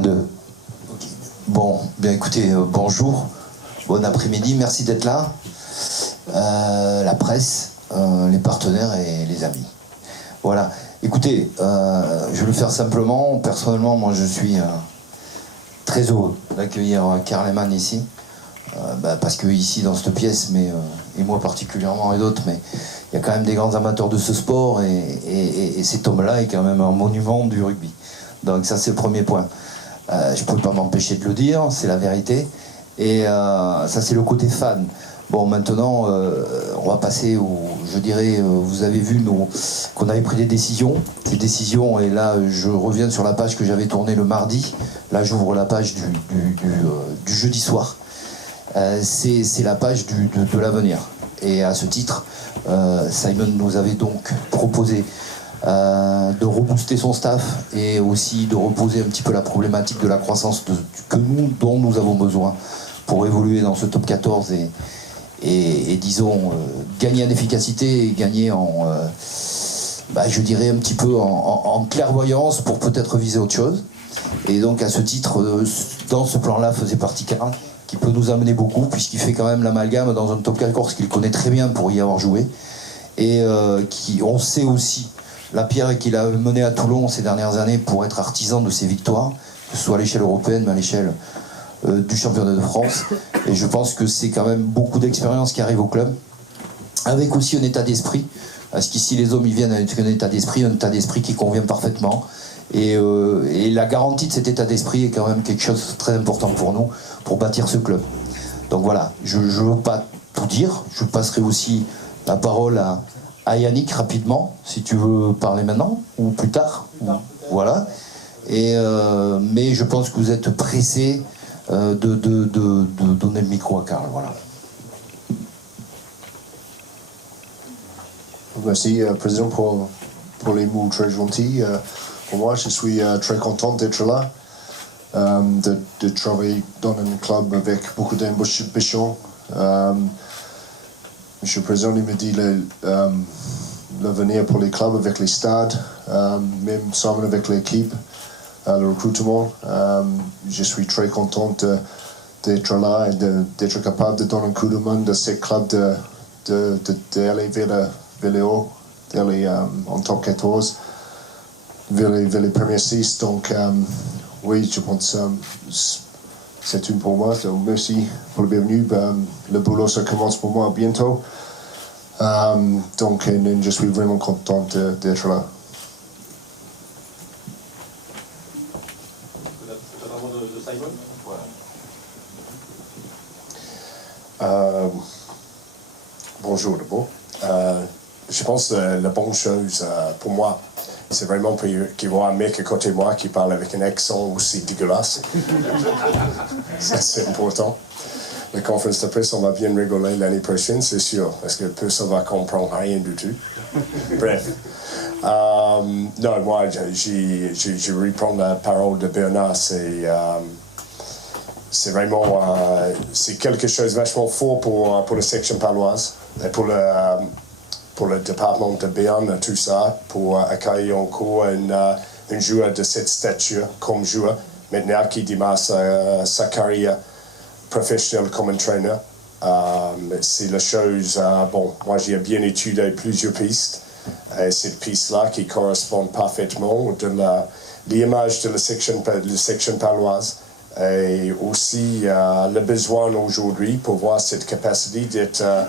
2. Bon, bien écoutez, bonjour, bon après-midi, merci d'être là. La presse, les partenaires et les amis. Voilà, écoutez, je vais le faire simplement. Personnellement, moi je suis très heureux d'accueillir Karl Lehmann ici. Parce que ici, dans cette pièce, et moi particulièrement et d'autres, mais il y a quand même des grands amateurs de ce sport et cet homme-là est quand même un monument du rugby. Donc ça, c'est le premier point. Je ne pouvais pas m'empêcher de le dire, c'est la vérité. Et ça, c'est le côté fan. Bon, maintenant, on va passer je dirais, vous avez vu qu'on avait pris des décisions. Ces décisions, et là, je reviens sur la page que j'avais tournée le mardi. Là, j'ouvre la page du jeudi soir. C'est la page de l'avenir. Et à ce titre, Simon nous avait donc proposé de rebooster son staff et aussi de reposer un petit peu la problématique de la croissance dont nous avons besoin pour évoluer dans ce top 14 et disons gagner en efficacité et gagner je dirais un petit peu en clairvoyance pour peut-être viser autre chose. Et donc à ce titre, dans ce plan-là faisait partie Karl, qui peut nous amener beaucoup puisqu'il fait quand même l'amalgame dans un top 14 qu'il connaît très bien pour y avoir joué et on sait aussi la pierre qu'il a menée à Toulon ces dernières années pour être artisan de ses victoires, que ce soit à l'échelle européenne mais à l'échelle du championnat de France. Et je pense que c'est quand même beaucoup d'expérience qui arrive au club, avec aussi un état d'esprit, parce qu'ici les hommes ils viennent avec un état d'esprit qui convient parfaitement. Et la garantie de cet état d'esprit est quand même quelque chose de très important pour nous, pour bâtir ce club. Donc voilà, je ne veux pas tout dire, je passerai aussi la parole à Yannick rapidement, si tu veux parler maintenant, ou plus tard. Voilà. Mais je pense que vous êtes pressé de donner le micro à Karl. Voilà. Merci, Président, pour les mots très gentils. Pour moi, je suis très content d'être là, de travailler dans un club avec beaucoup d'ambition. Monsieur le Président, il me dit l'avenir pour les clubs avec les stades, même ensemble avec l'équipe, le recrutement. Je suis très content d'être là et d'être capable de donner un coup de main de ces clubs d'aller vers le haut, d'aller en top 14. Vers les premiers 6, donc oui, je pense c'est tout pour moi, donc merci pour le bienvenue, le boulot ça commence pour moi bientôt, donc je suis vraiment content d'être là. Bonjour d'abord. Je pense que la bonne chose pour moi, c'est vraiment qu'il voit un mec à côté de moi qui parle avec un accent aussi dégueulasse. Ça, c'est important. La conférence de presse, on va bien rigoler l'année prochaine, c'est sûr, parce que personne ne va comprendre rien du tout. Bref. Non, moi, je reprends la parole de Bernard. C'est vraiment c'est quelque chose de vachement fort pour la section paloise et pour le département de Béarn, tout ça, pour accueillir encore un joueur de cette stature comme joueur, maintenant qui démarre sa carrière professionnelle comme entraîneur. C'est la chose, moi j'ai bien étudié plusieurs pistes, cette piste-là qui correspond parfaitement à l'image de la section paloise. Et aussi le besoin aujourd'hui pour voir cette capacité d'être un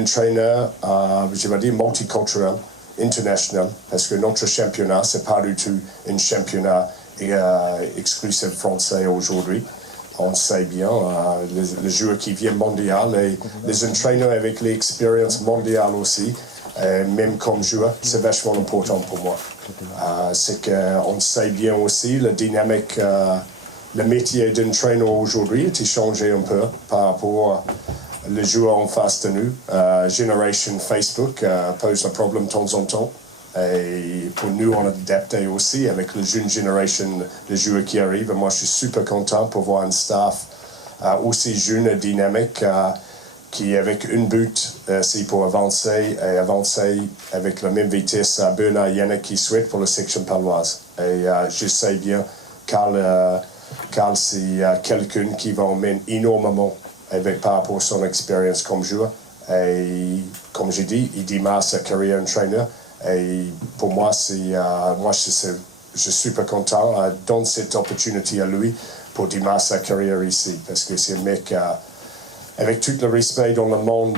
entraîneur, je vais dire, multiculturel, international, parce que notre championnat, ce n'est pas du tout un championnat exclusif français aujourd'hui. On sait bien, les joueurs qui viennent mondial et les entraîneurs avec l'expérience mondiale aussi, même comme joueur, c'est vachement important pour moi. C'est qu'on sait bien aussi la dynamique. Le métier d'entraîneur aujourd'hui a changé un peu par rapport aux joueurs en face de nous. Génération Facebook pose le problème de temps en temps. Et pour nous, on a adapté aussi avec la jeune génération de joueurs qui arrivent. Moi, je suis super content pour voir un staff aussi jeune et dynamique qui, avec un but, c'est pour avancer avec la même vitesse à Bernard et Yannick qui souhaitent pour la section paloise. Et je sais bien, Karl Carl, c'est quelqu'un qui va emmener énormément par rapport à son expérience comme joueur. Et comme j'ai dit, il démarre sa carrière en traîneur. Et pour moi, je suis super content de donner cette opportunité à lui pour démarrer sa carrière ici. Parce que c'est un mec avec tout le respect dans le monde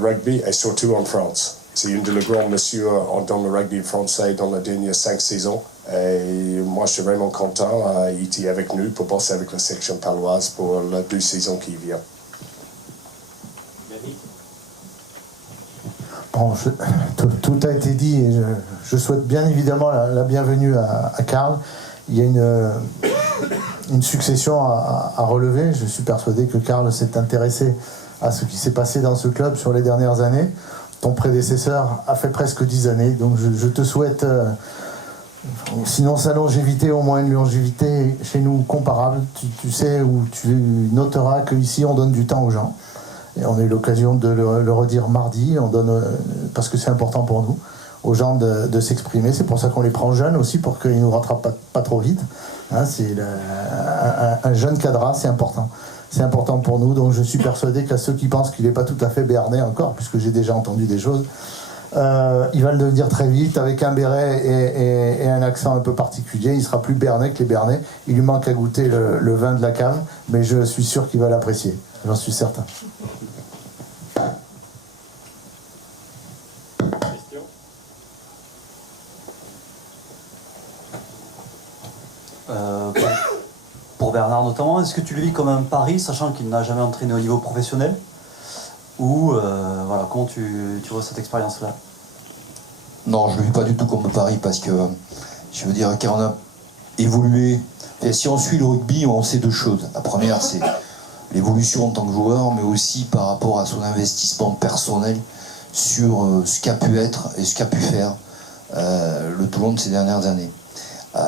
rugby et surtout en France. C'est un des grands messieurs dans le rugby français dans les dernières 5 saisons. Et moi, je suis vraiment content. Il était avec nous pour bosser avec la section paloise pour les 2 saisons qui viennent. Bon, tout a été dit et je souhaite bien évidemment la bienvenue à Carl. Il y a une succession à relever. Je suis persuadé que Carl s'est intéressé à ce qui s'est passé dans ce club sur les dernières années. Ton prédécesseur a fait presque 10 années, donc je te souhaite, sinon sa longévité, au moins une longévité chez nous comparable. Tu sais, où tu noteras qu'ici on donne du temps aux gens. Et on a eu l'occasion de le redire mardi, on donne, parce que c'est important pour nous, aux gens de s'exprimer. C'est pour ça qu'on les prend jeunes aussi, pour qu'ils ne nous rattrapent pas trop vite. Hein, un jeune cadre, c'est important. C'est important pour nous, donc je suis persuadé qu'à ceux qui pensent qu'il n'est pas tout à fait béarnais encore, puisque j'ai déjà entendu des choses, il va le devenir très vite, avec un béret et un accent un peu particulier. Il sera plus béarnais que les béarnais. Il lui manque à goûter le vin de la cave, mais je suis sûr qu'il va l'apprécier. J'en suis certain. Pour Bernard notamment, est-ce que tu le vis comme un pari, sachant qu'il n'a jamais entraîné au niveau professionnel? Ou voilà, comment tu vois cette expérience-là? Non, je ne le vis pas du tout comme un pari, parce que je veux dire, quand on a évolué, et si on suit le rugby, on sait 2 choses. La première, c'est l'évolution en tant que joueur, mais aussi par rapport à son investissement personnel sur ce qu'a pu être et ce qu'a pu faire le Toulon de ces dernières années.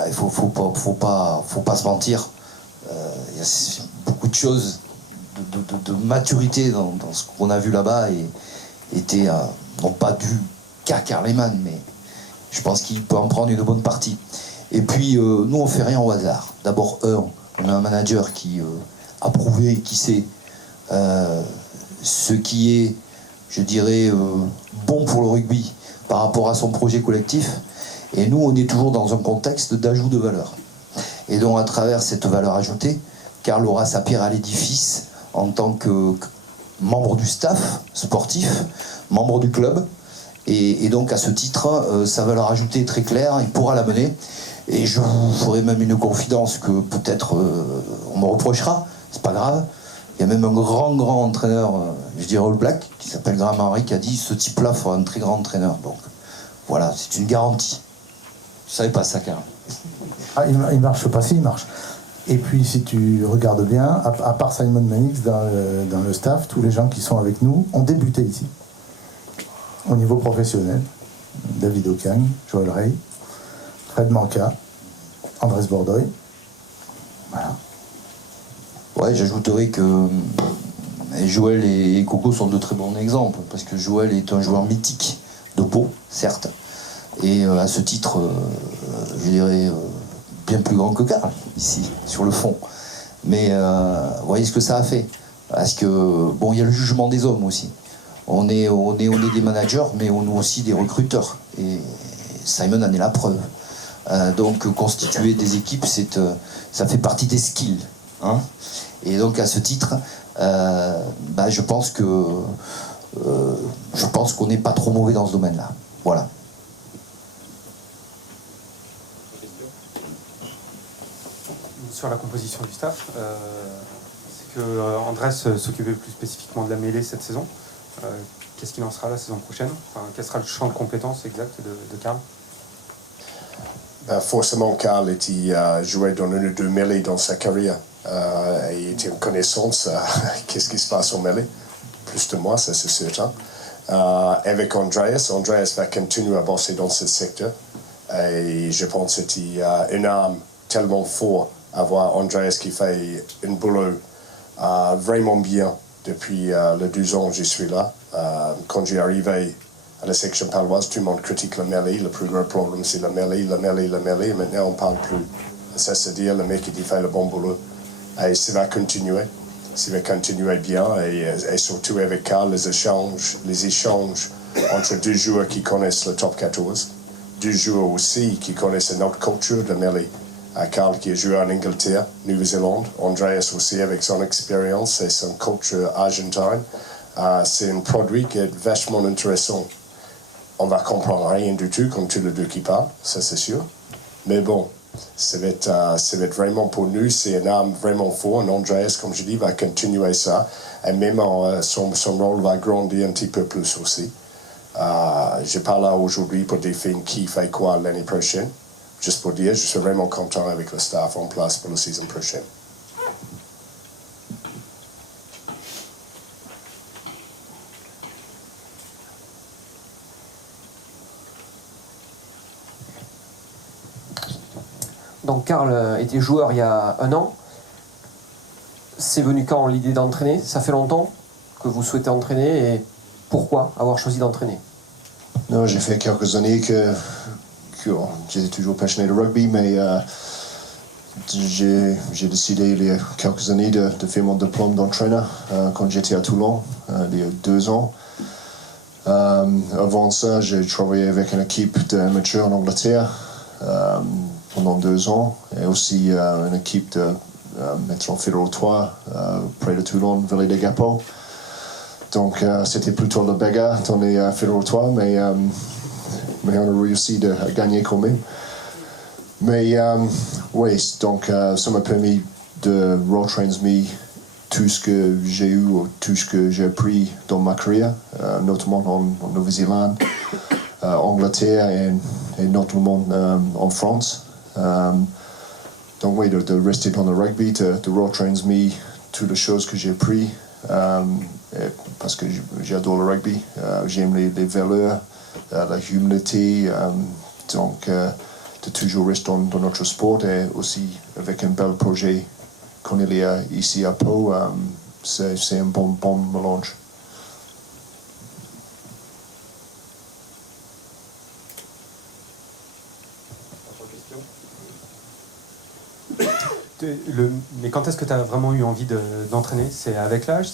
Il faut pas se mentir. Il y a beaucoup de choses de maturité dans ce qu'on a vu là-bas et étaient non pas dû qu'à Carl Lehmann, mais je pense qu'il peut en prendre une bonne partie. Et puis nous on fait rien au hasard. D'abord on a un manager qui a prouvé qui sait ce qui est, je dirais, bon pour le rugby par rapport à son projet collectif. Et nous, on est toujours dans un contexte d'ajout de valeur. Et donc, à travers cette valeur ajoutée, Carl aura sa pierre à l'édifice en tant que membre du staff sportif, membre du club. Et donc, à ce titre, sa valeur ajoutée est très claire, il pourra la mener. Et je vous ferai même une confidence que peut-être on me reprochera, c'est pas grave. Il y a même un grand entraîneur, je dirais All Black, qui s'appelle Graham Henry, qui a dit ce type-là fera un très grand entraîneur. Donc, voilà, c'est une garantie. Je savais pas ça, Carl. Ah, il marche pas, si, il marche. Et puis, si tu regardes bien, à part Simon Mannix dans le staff, tous les gens qui sont avec nous ont débuté ici, au niveau professionnel. David Ocagne, Joël Rey, Fred Manca, Andrés Bordoy. Voilà. Ouais, j'ajouterais que Joël et Coco sont de très bons exemples, parce que Joël est un joueur mythique de Pau, certes, et à ce titre, je dirais, bien plus grand que Carl, ici, sur le fond. Mais vous voyez ce que ça a fait. Parce que, bon, il y a le jugement des hommes aussi. On est des managers, mais on est aussi des recruteurs. Et Simon en est la preuve. Donc, constituer des équipes, ça fait partie des skills. Hein. Et donc, à ce titre, je pense qu'on n'est pas trop mauvais dans ce domaine-là. Voilà. Sur la composition du staff, c'est que Andrés s'occupait plus spécifiquement de la mêlée cette saison. Qu'est-ce qu'il en sera la saison prochaine? Quel sera le champ de compétences exact de Carl? Forcément, Carl était joué dans une ou 2 mêlées dans sa carrière. Il était en connaissance qu'est-ce qui se passe en mêlée, plus de moi, ça c'est certain. Avec Andreas va continuer à bosser dans ce secteur. Et je pense que c'était une arme tellement forte avoir Andreas qui fait un boulot vraiment bien depuis les 12 ans que je suis là. Quand j'ai arrivé à la section paloise, tout le monde critique la mêlée. Le plus gros problème, c'est la mêlée. Et maintenant, on ne parle plus. c'est-à-dire le mec qui fait le bon boulot. Et ça va continuer. Ça va continuer bien et surtout avec Carl, les échanges entre deux joueurs qui connaissent le top 14, deux joueurs aussi qui connaissent une autre culture de mêlée. Carl qui a joué en Angleterre, Nouvelle-Zélande, Andreas aussi avec son expérience et son culture argentine. C'est un produit qui est vachement intéressant. On va comprendre rien du tout comme tous les deux qui parlent, ça c'est sûr. Mais bon, ça va être vraiment pour nous, c'est un arme vraiment fort. Et Andreas, comme je dis, va continuer ça. Et même son rôle va grandir un petit peu plus aussi. Je parle là aujourd'hui pour définir qui fait quoi l'année prochaine. Juste pour dire, je suis vraiment content avec le staff en place pour la saison prochaine. Donc Karl était joueur il y a 1 an. C'est venu quand l'idée d'entraîner? Ça fait longtemps que vous souhaitez entraîner et pourquoi avoir choisi d'entraîner? Non, j'ai fait quelques années que j'étais toujours passionné de rugby, mais j'ai décidé il y a quelques années de faire mon diplôme d'entraîneur quand j'étais à Toulon, il y a 2 ans. Avant ça, j'ai travaillé avec une équipe d'amateurs en Angleterre pendant 2 ans, et aussi une équipe de Métro Fédéral 3 près de Toulon, Vallée des Gapeaux. Donc c'était plutôt le bagarre dans les Fédéral 3, mais on a réussi à gagner quand même. Mais oui, donc ça m'a permis de retransmettre tout ce que j'ai eu, tout ce que j'ai appris dans ma carrière, notamment en Nouvelle-Zélande, Angleterre et notamment en France. Donc oui, de rester dans le rugby, de retransmettre toutes les choses que j'ai appris, parce que j'adore le rugby, j'aime les valeurs, la humilité, donc de toujours rester dans notre sport et aussi avec un bel projet qu'on est ici à Pau, c'est un bon mélange. Mais quand est-ce que tu as vraiment eu envie d'entraîner? C'est avec l'âge?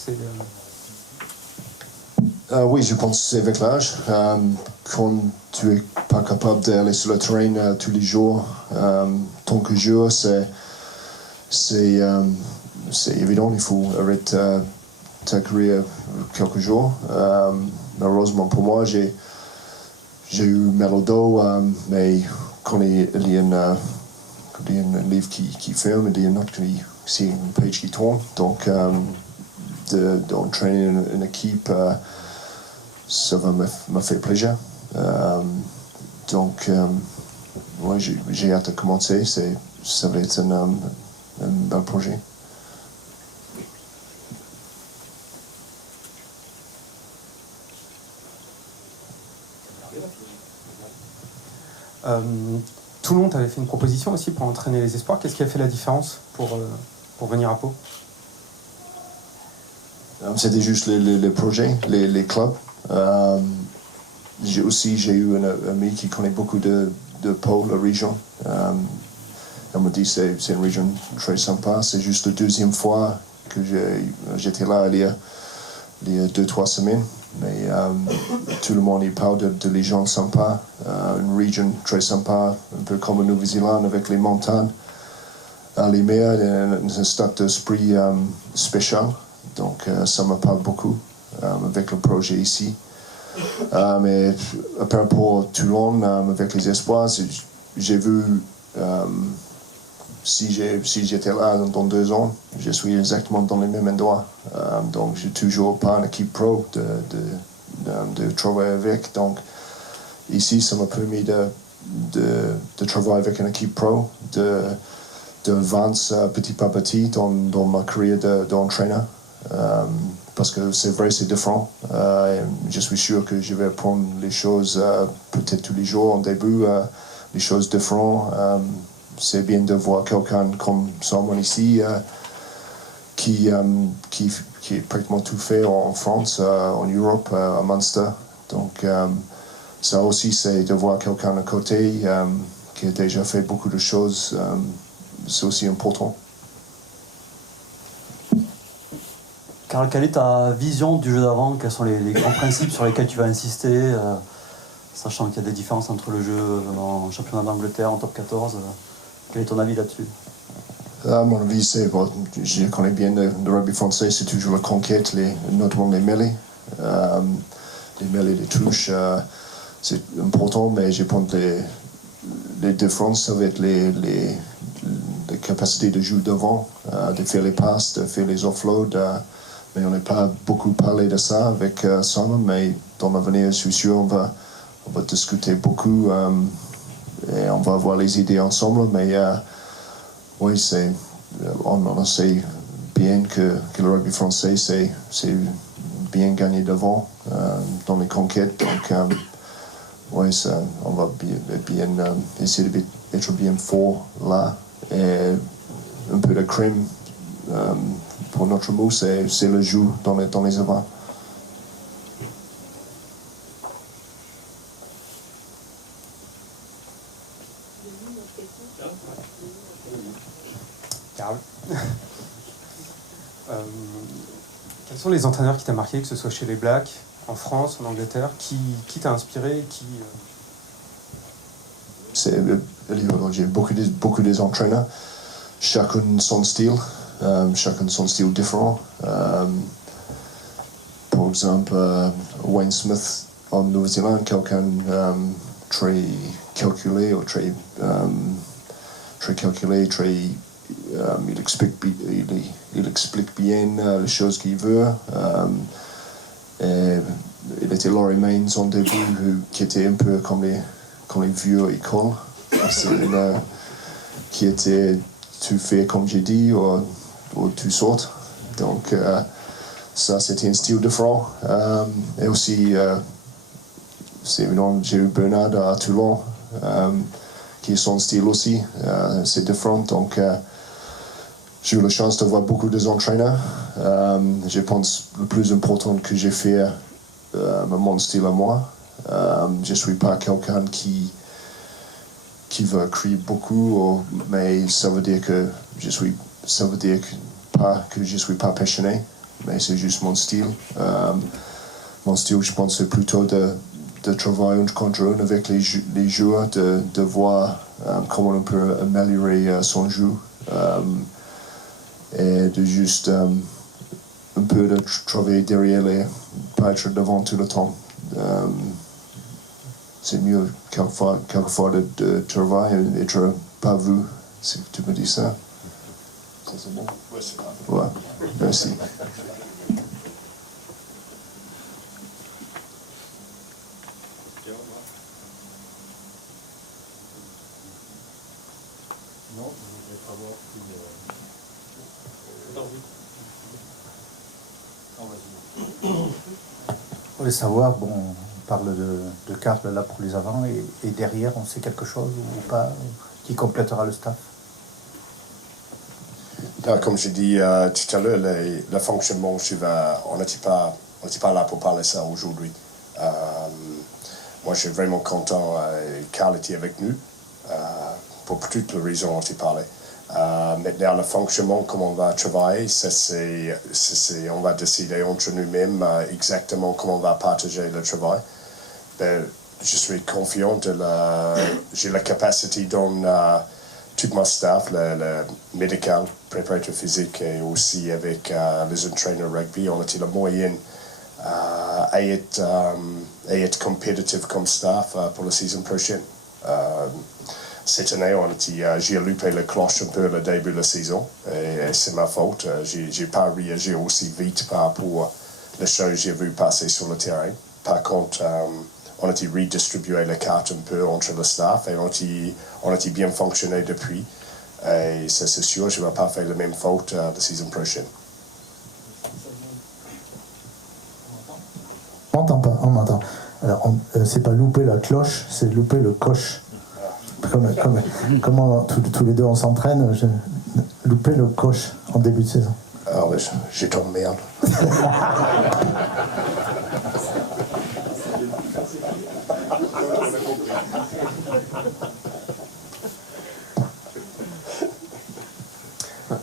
Oui, je pense que c'est avec l'âge. Quand tu n'es pas capable d'aller sur le terrain tous les jours, tant que joueur, c'est évident, il faut arrêter ta carrière quelques jours. Malheureusement pour moi, j'ai eu mal au dos, mais quand il y a un livre qui ferme, il y a un autre c'est une page qui tourne. Donc, d'entraîner une équipe, ça va me faire plaisir. Donc, ouais, j'ai hâte de commencer. Ça va être un bel projet. Toulon t'avait fait une proposition aussi pour entraîner les espoirs. Qu'est-ce qui a fait la différence pour venir à Pau? C'était juste les projets, les clubs. J'ai eu un ami qui connaît beaucoup de Pau, la région. Elle me dit que c'est une région très sympa. C'est juste la 2e fois que j'étais là il y a 2-3 semaines. Mais tout le monde y parle de les gens sympas, une région très sympa, un peu comme en Nouvelle-Zélande avec les montagnes, les mers, un stade d'esprit spécial. Donc ça me parle beaucoup avec le projet ici. Mais par rapport à Toulon, avec les espoirs, j'ai vu, si j'étais là dans 2 ans, je suis exactement dans les mêmes endroits. Donc j'ai toujours pas une équipe pro de travailler avec. Donc ici, ça m'a permis de travailler avec une équipe pro, d'avancer petit à petit dans ma carrière d'entraîneur. Parce que c'est vrai, c'est différent. Je suis sûr que je vais apprendre les choses peut-être tous les jours au début, les choses différentes. C'est bien de voir quelqu'un comme Simon ici qui a pratiquement tout fait en France, en Europe, à Munster. Donc ça aussi, c'est de voir quelqu'un à côté qui a déjà fait beaucoup de choses c'est aussi important. Karl, quelle est ta vision du jeu d'avant? Quels sont les grands principes sur lesquels tu vas insister, sachant qu'il y a des différences entre le jeu en championnat d'Angleterre, en top 14 quel est ton avis là-dessus? Mon avis, c'est, bon, je connais bien le rugby français, c'est toujours la conquête, notamment les mêlées. Les mêlées, les touches, c'est important, mais je pense que les différences, ça va être les capacités de jouer devant, de faire les passes, de faire les offloads. Mais on n'a pas beaucoup parlé de ça avec Simon, mais dans l'avenir, je suis sûr, on va discuter beaucoup et on va avoir les idées ensemble. Mais oui, on sait bien que le rugby français, c'est bien gagné devant dans les conquêtes. Donc, oui, on va bien essayer d'être bien fort là. Et un peu de crème pour notre mot, c'est le jeu dans les avants. Karl. Quels sont les entraîneurs qui t'ont marqué, que ce soit chez les Blacks, en France, en Angleterre, qui t'a inspiré, J'ai beaucoup des entraîneurs, chacun son style différent. Par exemple, Wayne Smith en Nouvelle-Zélande, quelqu'un très calculé, ou très calculé, il explique bien les choses qu'il veut. Et il était Laurie Mains en début, qui était un peu comme les vieux écoles. Qui était tu fais comme j'ai dit ou tu sautes. Donc ça c'était un style différent. Et aussi c'est évident, j'ai eu Bernard à Toulon qui est son style aussi, c'est différent. Donc j'ai eu la chance de voir beaucoup des entraîneurs. Je pense le plus important que j'ai fait mon style à moi. Je suis pas quelqu'un qui veut écrire beaucoup, mais ça veut dire que je suis pas passionné, mais c'est juste mon style. Mon style, je pense, c'est plutôt de travailler un contre un avec les joueurs, de voir comment on peut améliorer son jeu et de juste un peu de travailler derrière pas être devant tout le temps. C'est mieux quelquefois de travailler et d'être pas vu, si tu me dis ça. C'est bon? Oui, c'est bon. Ouais, merci. Je voulais savoir, bon, on parle de Karl là pour les avants, et derrière, on sait quelque chose ou pas, qui complétera le staff? Comme j'ai dit tout à l'heure, le fonctionnement, on n'était pas là pour parler de ça aujourd'hui. Moi, je suis vraiment content. Karl était avec nous pour toutes les raisons dont il parlait. Maintenant, le fonctionnement, comment on va travailler, on va décider entre nous-mêmes exactement comment on va partager le travail. Je suis confiant j'ai la capacité dans tout mon staff, le médical, préparateur physique et aussi avec les entraîneurs rugby. On a le moyen à être compétitif comme staff pour la saison prochaine. Cette année, j'ai loupé la cloche un peu au début de la saison et c'est ma faute. J'ai pas réagi aussi vite par rapport aux choses que j'ai vues passer sur le terrain. Par contre, on a redistribué les cartes un peu entre le staff et on a bien fonctionné depuis. Et c'est sûr, je ne vais pas faire la même faute la saison prochaine. On m'entend pas, on m'entend. Alors, c'est pas louper la cloche, c'est louper le coche. Comment tous les deux on s'entraîne, louper le coche en début de saison. Ah ouais, j'ai ton merde.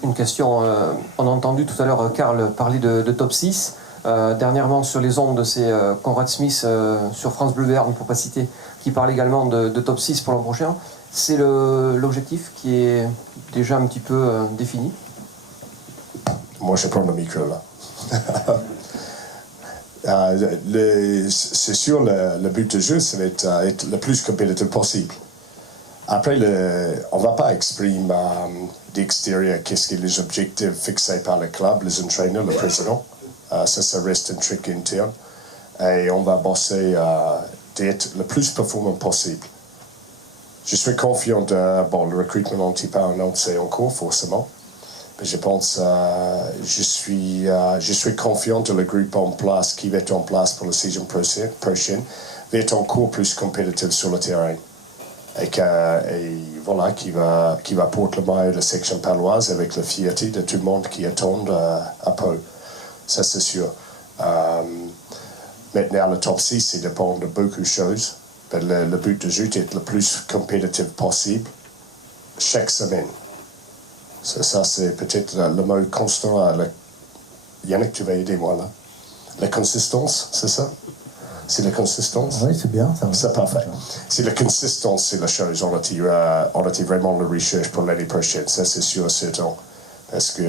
Une question, on a entendu tout à l'heure Karl parler de top 6. Dernièrement sur les ondes, c'est Conrad Smith sur France Bleu Béarn, pour ne pas citer, qui parle également de top 6 pour l'an prochain. C'est l'objectif qui est déjà un petit peu défini? Moi, je prends le micro là. C'est sûr, le but de jeu, c'est être le plus compétitif possible. Après, on ne va pas exprimer d'extérieur qu'est-ce que les objectifs fixés par le club, les entraîneurs, le président. Ça reste un truc interne. Et on va bosser d'être le plus performant possible. Je suis confiant le recrutement n'est pas annoncé encore, forcément. Mais je pense, je suis confiant de le groupe en place, qui va être en place pour la saison prochaine, va être encore plus compétitif sur le terrain. Et voilà, qui va porter le maillot de la section paloise avec la fierté de tout le monde qui attend à Pau. Ça, c'est sûr. Maintenant, le top 6, ça dépend de beaucoup de choses. Le but de jeu est d'être le plus compétitif possible chaque semaine. Ça c'est peut-être le mot constant. Yannick, tu vas aider moi là. La consistance, c'est ça? C'est la consistance? Oui, c'est bien. C'est parfait. C'est la consistance, c'est la chose. On a vraiment la recherche pour l'année prochaine. Ça, c'est sûr, certain. Parce que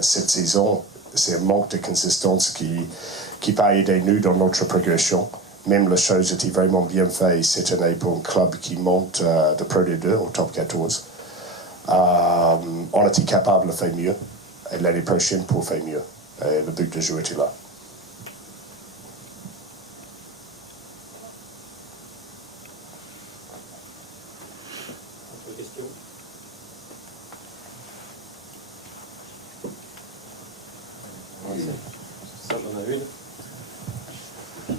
cette saison, c'est un manque de consistance qui va aider nous dans notre progression. Même la chose était vraiment bien faite cette année pour un club qui monte de Pro D2 au top 14. On était capable de faire mieux. Et l'année prochaine, pour faire mieux. Et le but de jeu était là.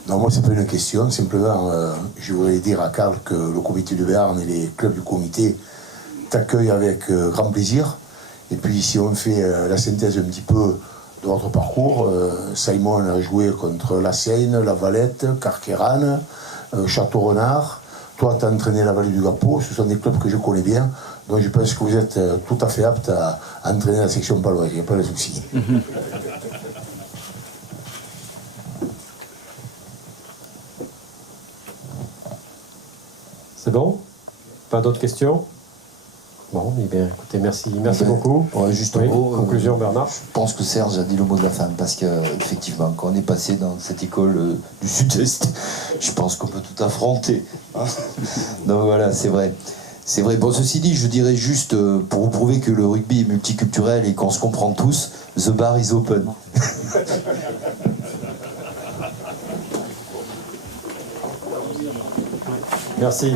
Non, moi, c'est pas une question. Simplement, je voudrais dire à Karl que le comité de Béarn et les clubs du comité t'accueillent avec grand plaisir. Et puis, si on fait la synthèse un petit peu de votre parcours, Simon a joué contre la Seine, la Valette, Carqueiranne, Château-Renard. Toi, tu as entraîné la Vallée du Gapot. Ce sont des clubs que je connais bien. Donc, je pense que vous êtes tout à fait apte à entraîner la section paloise. Il n'y a pas de souci. C'est bon? Pas d'autres questions? Bon, eh bien, écoutez, merci beaucoup. Ouais, juste oui, un mot, conclusion, Bernard. Je pense que Serge a dit le mot de la fin, parce qu'effectivement, quand on est passé dans cette école du Sud-Est, je pense qu'on peut tout affronter. Hein. Donc voilà, c'est vrai. C'est vrai. Bon, ceci dit, je dirais juste, pour vous prouver que le rugby est multiculturel et qu'on se comprend tous, the bar is open. Merci.